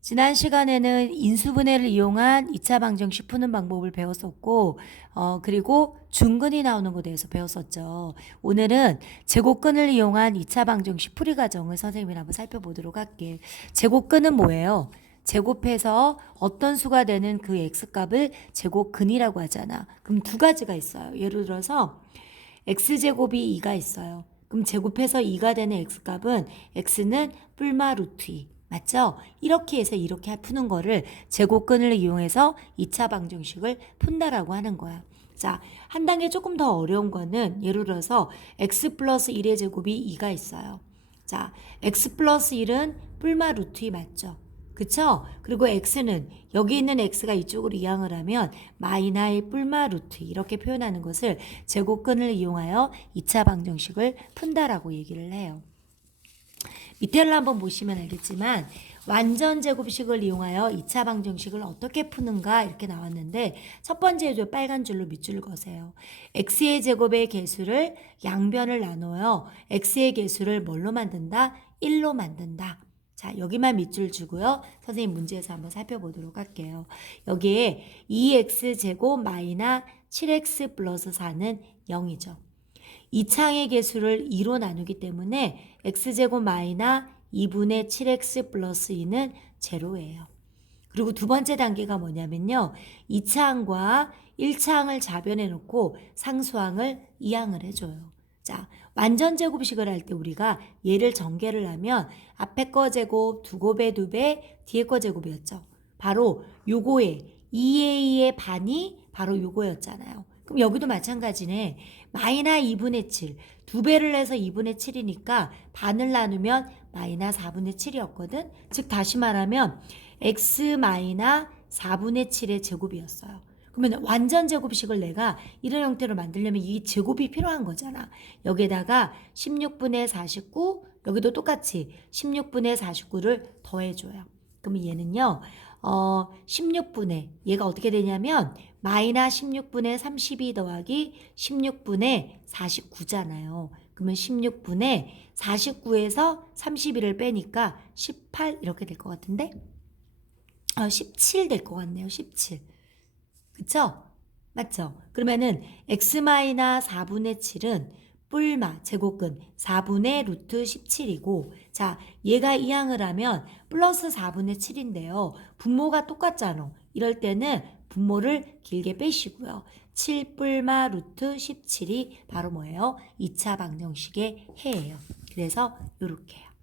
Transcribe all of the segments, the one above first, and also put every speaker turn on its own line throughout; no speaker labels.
지난 시간에는 인수분해를 이용한 2차 방정식 푸는 방법을 배웠었고, 어, 그리고 중근이 나오는 것에 대해서 배웠었죠. 오늘은 제곱근을 이용한 2차 방정식 풀이 과정을 선생님이 한번 살펴보도록 할게. 제곱근은 뭐예요? 제곱해서 어떤 수가 되는 그 x값을 제곱근이라고 하잖아. 그럼 두 가지가 있어요. 예를 들어서 x제곱이 2가 있어요. 그럼 제곱해서 2가 되는 x값은 x는 뿔마 루트 2. 맞죠? 이렇게 해서 이렇게 푸는 거를 제곱근을 이용해서 2차 방정식을 푼다라고 하는 거야. 자, 한 단계 조금 더 어려운 거는 예를 들어서 x 플러스 1의 제곱이 2가 있어요. 자, x 플러스 1은 뿔마 루트 2 맞죠? 그쵸? 그리고 x는 여기 있는 x가 이쪽으로 이항을 하면 마이너의 뿔마 루트 이렇게 표현하는 것을 제곱근을 이용하여 2차 방정식을 푼다라고 얘기를 해요. 밑에를 한번 보시면 알겠지만 완전 제곱식을 이용하여 2차 방정식을 어떻게 푸는가 이렇게 나왔는데 첫 번째 줄 빨간 줄로 밑줄을 거세요. x의 제곱의 개수를 양변을 나눠요. x의 개수를 뭘로 만든다? 1로 만든다. 자, 여기만 밑줄 주고요. 선생님 문제에서 한번 살펴보도록 할게요. 여기에 2x 제곱 마이너 7x 플러스 4는 0이죠. 이 창의 개수를 2로 나누기 때문에 x제곱 마이너 2분의 7x 플러스 2는 제로예요. 그리고 두 번째 단계가 뭐냐면요. 2차항과 1차항을 자변해 놓고 상수항을 이항을 해줘요. 자, 완전 제곱식을 할 때 우리가 얘를 전개를 하면 앞에 거 제곱, 두 곱에 두 배, 뒤에 거 제곱이었죠. 바로 요거의 2a의 반이 바로 요거였잖아요. 그럼 여기도 마찬가지네. 마이너 2분의 7. 두 배를 해서 2분의 7이니까 반을 나누면 마이너 4분의 7이었거든. 즉 다시 말하면 x 마이너 4분의 7의 제곱이었어요. 그러면 완전 제곱식을 내가 이런 형태로 만들려면 이 제곱이 필요한 거잖아. 여기에다가 16분의 49, 여기도 똑같이 16분의 49를 더해줘요. 그러면 얘는요, 어, 16분의, 얘가 어떻게 되냐면, 마이너 16분의 32 더하기 16분의 49잖아요. 그러면 16분의 49에서 31을 빼니까 18 이렇게 될 것 같은데? 아, 17 될 것 같네요. 17. 그쵸? 맞죠? 그러면은 x 마이너 4분의 7은 뿔마 제곱근 4분의 루트 17이고 자 얘가 이항을 하면 플러스 4분의 7인데요. 분모가 똑같잖아. 이럴 때는 분모를 길게 빼시고요. 7 뿔마 루트 17이 바로 뭐예요? 2차 방정식의 해예요. 그래서 요렇게요.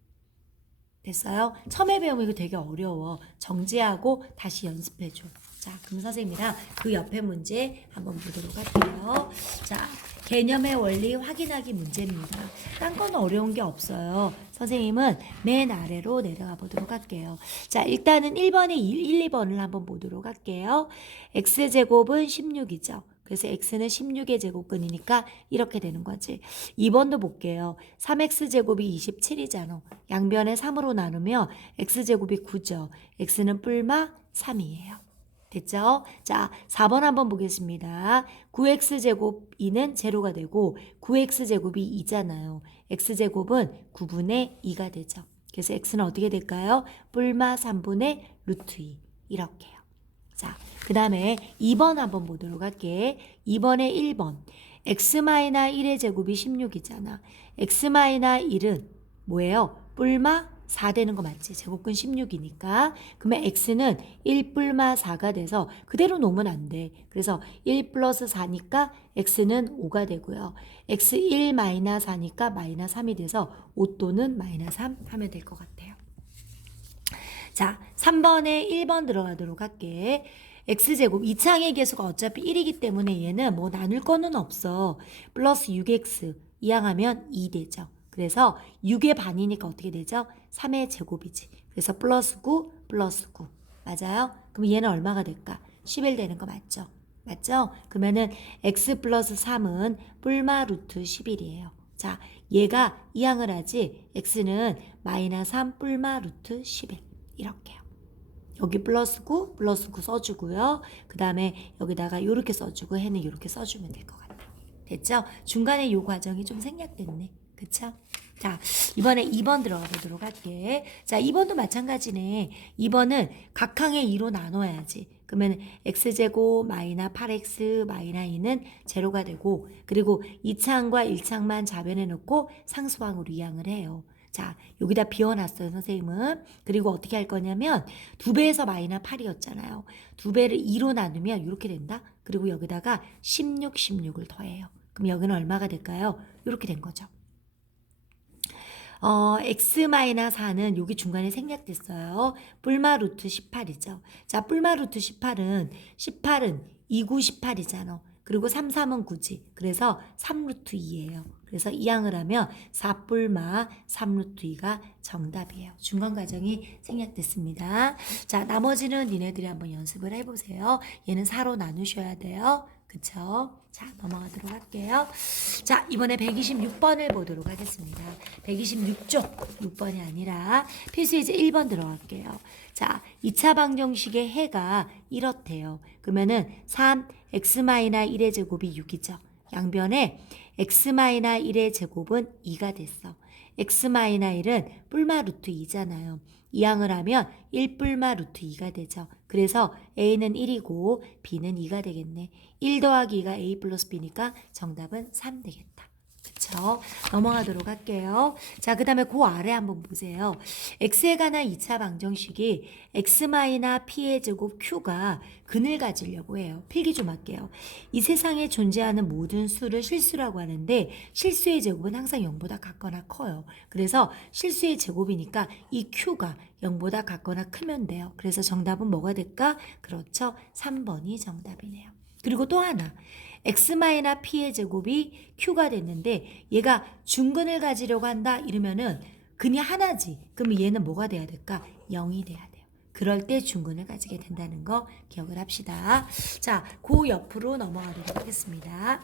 됐어요? 처음에 배우면 이거 되게 어려워. 정지하고 다시 연습해줘. 자, 그럼 선생님이랑 그 옆에 문제 한번 보도록 할게요. 자, 개념의 원리 확인하기 문제입니다. 딴 건 어려운 게 없어요. 선생님은 맨 아래로 내려가 보도록 할게요. 자, 일단은 1번에 1, 1 2번을 한번 보도록 할게요. x제곱은 16이죠. 그래서 x는 16의 제곱근이니까 이렇게 되는 거지. 2번도 볼게요. 3x제곱이 27이잖아. 양변에 3으로 나누면 x제곱이 9죠. x는 뿔마 3이에요. 됐죠? 자, 4번 한번 보겠습니다. 9x제곱 2는 제로가 되고 9x제곱이 2잖아요. x제곱은 9분의 2가 되죠. 그래서 x는 어떻게 될까요? 뿔마 3분의 루트 2 이렇게요. 자, 그 다음에 2번 한번 보도록 할게. 2번에 1번. x-1의 제곱이 16이잖아. x-1은 뭐예요? 뿔마 4 되는 거 맞지? 제곱근 16이니까. 그러면 x는 1 뿔마 4가 돼서 그대로 놓으면 안 돼. 그래서 1 플러스 4니까 x는 5가 되고요. x 1 마이너 4니까 마이너 3이 돼서 5 또는 마이너 3 하면 될 것 같아요. 자, 3번에 1번 들어가도록 할게. x제곱, 이 창의 개수가 어차피 1이기 때문에 얘는 뭐 나눌 거는 없어. 플러스 6x 이항하면 2 되죠. 그래서 6의 반이니까 어떻게 되죠? 3의 제곱이지. 그래서 플러스 9, 플러스 9. 맞아요? 그럼 얘는 얼마가 될까? 11 되는 거 맞죠? 맞죠? 그러면은 x 플러스 3은 뿔마 루트 11이에요. 자, 얘가 이항을 하지 x는 마이너 3 뿔마 루트 11 이렇게요. 여기 플러스 9, 플러스 9 써주고요. 그 다음에 여기다가 이렇게 써주고 해는 이렇게 써주면 될 것 같아요. 됐죠? 중간에 이 과정이 좀 생략됐네. 그쵸? 자, 이번에 2번 들어가 보도록 할게. 자, 2번도 마찬가지네. 2번은 각 항의 2로 나눠야지. 그러면 x제곱 마이너 8x 마이너 2는 제로가 되고 그리고 2창과 1창만 좌변에 놓고 상수항으로 이항을 해요. 자, 여기다 비워놨어요, 선생님은. 그리고 어떻게 할 거냐면, 두 배에서 마이너 8이었잖아요. 두 배를 2로 나누면 이렇게 된다? 그리고 여기다가 16, 16을 더해요. 그럼 여기는 얼마가 될까요? 이렇게 된 거죠. 어, x-4는 여기 중간에 생략됐어요. 뿔마 루트 18이죠. 자, 뿔마 루트 18은 18은 2, 9, 18이잖아. 그리고 3, 3은 9지. 그래서 3루트 2예요. 그래서 이항을 하면 4뿔마 3루트 2가 정답이에요. 중간 과정이 생략됐습니다. 자, 나머지는 니네들이 한번 연습을 해보세요. 얘는 4로 나누셔야 돼요. 그쵸? 자, 넘어가도록 할게요. 자, 이번에 126번을 보도록 하겠습니다. 126쪽, 6번이 아니라 필수 이제 1번 들어갈게요. 자, 2차 방정식의 해가 이렇대요. 그러면은 3, x-1의 제곱이 6이죠. 양변에 x-1의 제곱은 2가 됐어. x-1은 뿔마 루트 2잖아요. 이항을 하면 1뿔마 루트 2가 되죠. 그래서 a는 1이고 b는 2가 되겠네. 1 더하기 2가 a 플러스 b니까 정답은 3 되겠다. 그쵸? 넘어가도록 할게요. 자, 그 다음에 그 아래 한번 보세요. x에 관한 2차 방정식이 x-p의 제곱 q가 근을 가지려고 해요. 필기 좀 할게요. 이 세상에 존재하는 모든 수를 실수라고 하는데 실수의 제곱은 항상 0보다 같거나 커요. 그래서 실수의 제곱이니까 이 q가 0보다 같거나 크면 돼요. 그래서 정답은 뭐가 될까? 그렇죠. 3번이 정답이네요. 그리고 또 하나. X-p의 제곱이 q가 됐는데 얘가 중근을 가지려고 한다 이러면은 근이 하나지. 그럼 얘는 뭐가 돼야 될까? 0이 돼야 돼요. 그럴 때 중근을 가지게 된다는 거 기억을 합시다. 자, 그 옆으로 넘어가도록 하겠습니다.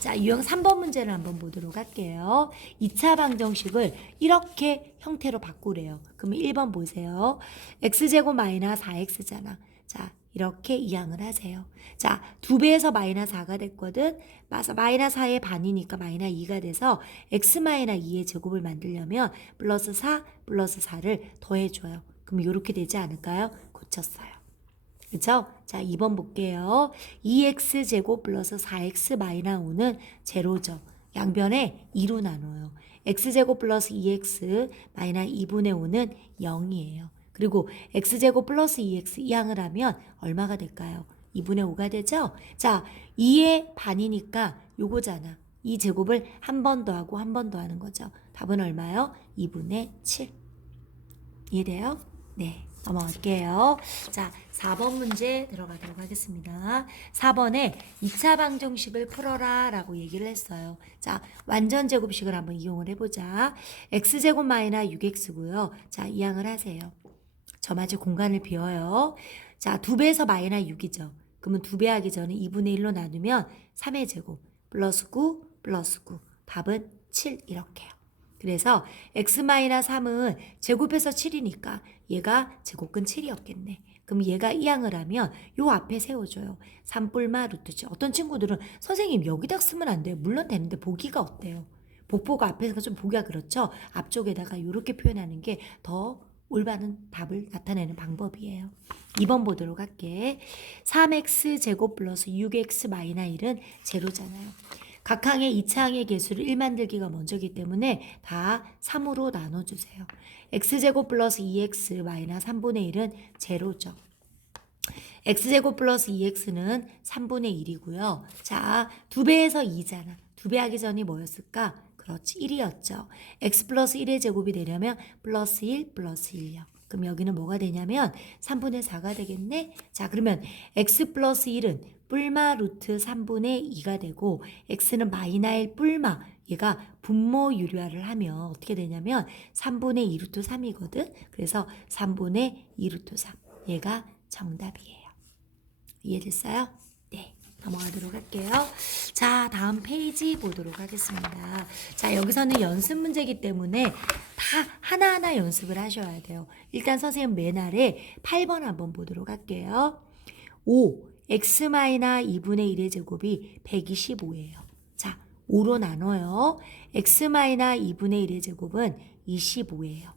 자, 유형 3번 문제를 한번 보도록 할게요. 2차 방정식을 이렇게 형태로 바꾸래요. 그러면 1번 보세요. x제곱 마이너스 4x잖아. 자, 이렇게 이항을 하세요. 자, 두 배에서 마이너스 4가 됐거든. 마이너스 4의 반이니까 마이너스 2가 돼서 x 마이너스 2의 제곱을 만들려면 플러스 4 플러스 4를 더해줘요. 그럼 이렇게 되지 않을까요? 고쳤어요. 그쵸? 자, 2번 볼게요. 2x 제곱 플러스 4x 마이너스 5는 제로죠. 양변에 2로 나눠요. x제곱 플러스 2x 마이너스 2분의 5는 0이에요. 그리고 x제곱 플러스 2x 이항을 하면 얼마가 될까요? 2분의 5가 되죠? 자, 2의 반이니까 요거잖아. 이 제곱을 한 번 더 하고 한 번 더 하는 거죠. 답은 얼마요? 2분의 7. 이해돼요? 네. 넘어갈게요. 자, 4번 문제 들어가도록 하겠습니다. 4번에 2차 방정식을 풀어라 라고 얘기를 했어요. 자, 완전 제곱식을 한번 이용을 해보자. x제곱 마이너 6x고요. 자, 이항을 하세요. 저마저 공간을 비워요. 자, 두 배에서 마이너 6이죠. 그러면 두배 하기 전에 2분의 1로 나누면 3의 제곱 플러스 9 플러스 9 답은 7 이렇게요. 그래서 x-3은 제곱해서 7이니까 얘가 제곱근 7이었겠네. 그럼 얘가 이항을 하면 요 앞에 세워줘요. 3뿔마 루트지. 어떤 친구들은 선생님 여기다 쓰면 안 돼요. 물론 되는데 보기가 어때요? 복보가 앞에서 좀 보기가 그렇죠. 앞쪽에다가 이렇게 표현하는 게 더 올바른 답을 나타내는 방법이에요. 2번 보도록 할게. 3x 제곱 플러스 6x 마이너 1은 제로잖아요. 각 항의 2차 항의 개수를 1 만들기가 먼저기 때문에 다 3으로 나눠주세요. x제곱 플러스 2x 마이너 3분의 1은 제로죠. x제곱 플러스 2x는 3분의 1이고요. 자, 두 배에서 2잖아. 두배 하기 전이 뭐였을까? 그렇지, 1이었죠. x 플러스 1의 제곱이 되려면 플러스 1 플러스 1요. 그럼 여기는 뭐가 되냐면 3분의 4가 되겠네. 자, 그러면 x 플러스 1은 뿔마 루트 3분의 2가 되고 x는 마이너의 뿔마 얘가 분모 유리화를 하면 어떻게 되냐면 3분의 2 루트 3이거든. 그래서 3분의 2 루트 3 얘가 정답이에요. 이해됐어요? 네. 넘어가도록 할게요. 자, 다음 페이지 보도록 하겠습니다. 자, 여기서는 연습 문제이기 때문에 다 하나하나 연습을 하셔야 돼요. 일단 선생님 맨 아래 8번 한번 보도록 할게요. 5, x 2분의 1의 제곱이 125예요. 자, 5로 나눠요. x 마이너 2분의 1의 제곱은 25예요.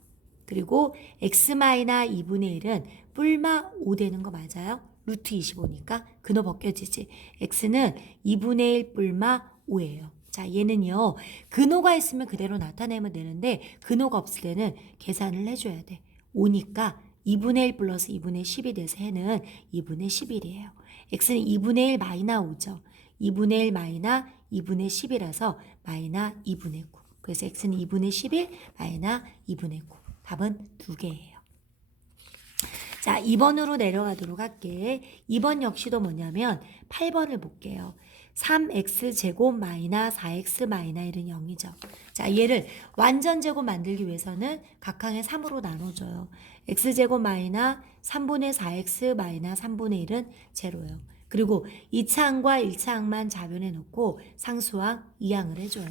그리고 x 마이너 2분의 1은 뿔마 5 되는 거 맞아요? 루트 25니까 근호 벗겨지지. x는 2분의 1 뿔마 5예요. 자, 얘는요. 근호가 있으면 그대로 나타내면 되는데 근호가 없을 때는 계산을 해줘야 돼. 5니까 2분의 1 플러스 2분의 10이 돼서 해는 2분의 11이에요. x는 2분의 1 마이너 5죠. 2분의 1 마이너 2분의 10이라서 마이너 2분의 9. 그래서 x는 2분의 11 마이너 2분의 9. 답은 두 개예요. 자, 2번으로 내려가도록 할게. 2번 역시도 뭐냐면 8번을 볼게요. 3x 제곱 마이너 4x 마이너 1은 0이죠. 자, 얘를 완전 제곱 만들기 위해서는 각항에 3으로 나눠줘요. x 제곱 마이너 3분의 4x 마이너 3분의 1은 제로예요. 그리고 2차항과 1차항만 자변해 놓고 상수항 2항을 해줘요.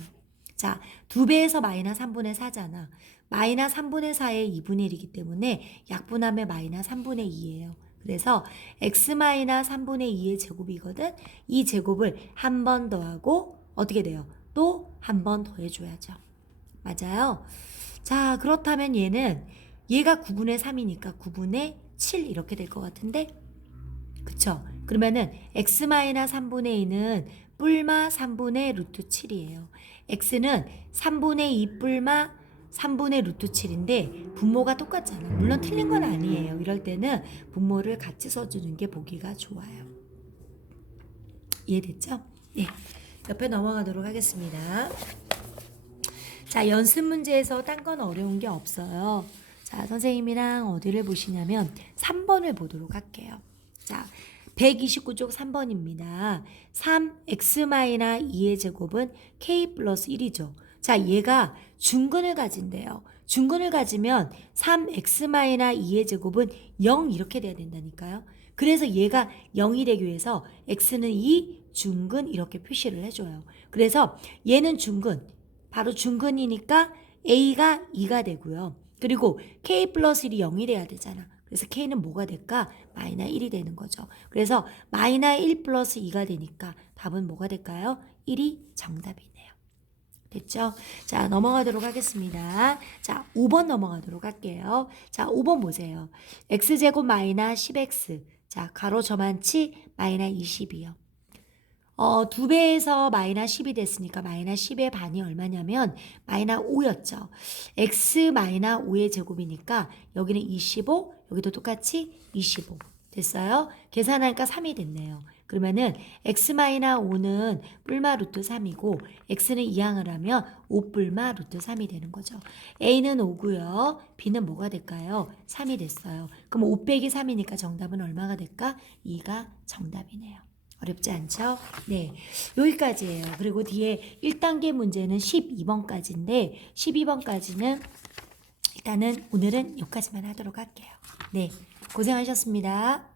자, 2배에서 마이너 3분의 4잖아. 마이너 3분의 4의 2분의 1이기 때문에 약분하면 마이너 3분의 2예요. 그래서 x 마이너 3분의 2의 제곱이거든. 이 제곱을 한 번 더하고 어떻게 돼요? 또 한 번 더해줘야죠. 맞아요. 자, 그렇다면 얘는 얘가 9분의 3이니까 9분의 7 이렇게 될 것 같은데 그쵸? 그러면은 x 마이너 3분의 2는 뿔마 3분의 루트 7이에요. x는 3분의 2 뿔마 3분의 루트 7인데 분모가 똑같잖아. 물론 틀린 건 아니에요. 이럴 때는 분모를 같이 써주는 게 보기가 좋아요. 이해됐죠? 네. 옆에 넘어가도록 하겠습니다. 자, 연습 문제에서 딴 건 어려운 게 없어요. 자, 선생님이랑 어디를 보시냐면 3번을 보도록 할게요. 자, 129쪽 3번입니다. 3x-2의 제곱은 k 플러스 1이죠. 자, 얘가 중근을 가진대요. 중근을 가지면 3x-2의 제곱은 0 이렇게 돼야 된다니까요. 그래서 얘가 0이 되기 위해서 x는 2, 중근 이렇게 표시를 해줘요. 그래서 얘는 중근, 바로 중근이니까 a가 2가 되고요. 그리고 k 플러스 1이 0이 돼야 되잖아. 그래서 k는 뭐가 될까? 마이너 1이 되는 거죠. 그래서 마이너 1 플러스 2가 되니까 답은 뭐가 될까요? 1이 정답이네요. 됐죠? 자, 넘어가도록 하겠습니다. 자, 5번 넘어가도록 할게요. 자, 5번 보세요. x제곱 마이너 10x. 자, 가로 저만치 마이너 20이요. 어, 두 배에서 마이너 10이 됐으니까 마이너 10의 반이 얼마냐면 마이너 5였죠. x 마이너 5의 제곱이니까 여기는 25, 여기도 똑같이 25. 됐어요? 계산하니까 3이 됐네요. 그러면은 x 마이너 5는 뿔마 루트 3이고 x는 이항을 하면 5 뿔마 루트 3이 되는 거죠. a는 5고요. b는 뭐가 될까요? 3이 됐어요. 그럼 5 빼기 3이니까 정답은 얼마가 될까? 2가 정답이네요. 어렵지 않죠? 네. 여기까지예요. 그리고 뒤에 1단계 문제는 12번까지인데 12번까지는 일단은 오늘은 여기까지만 하도록 할게요. 네. 고생하셨습니다.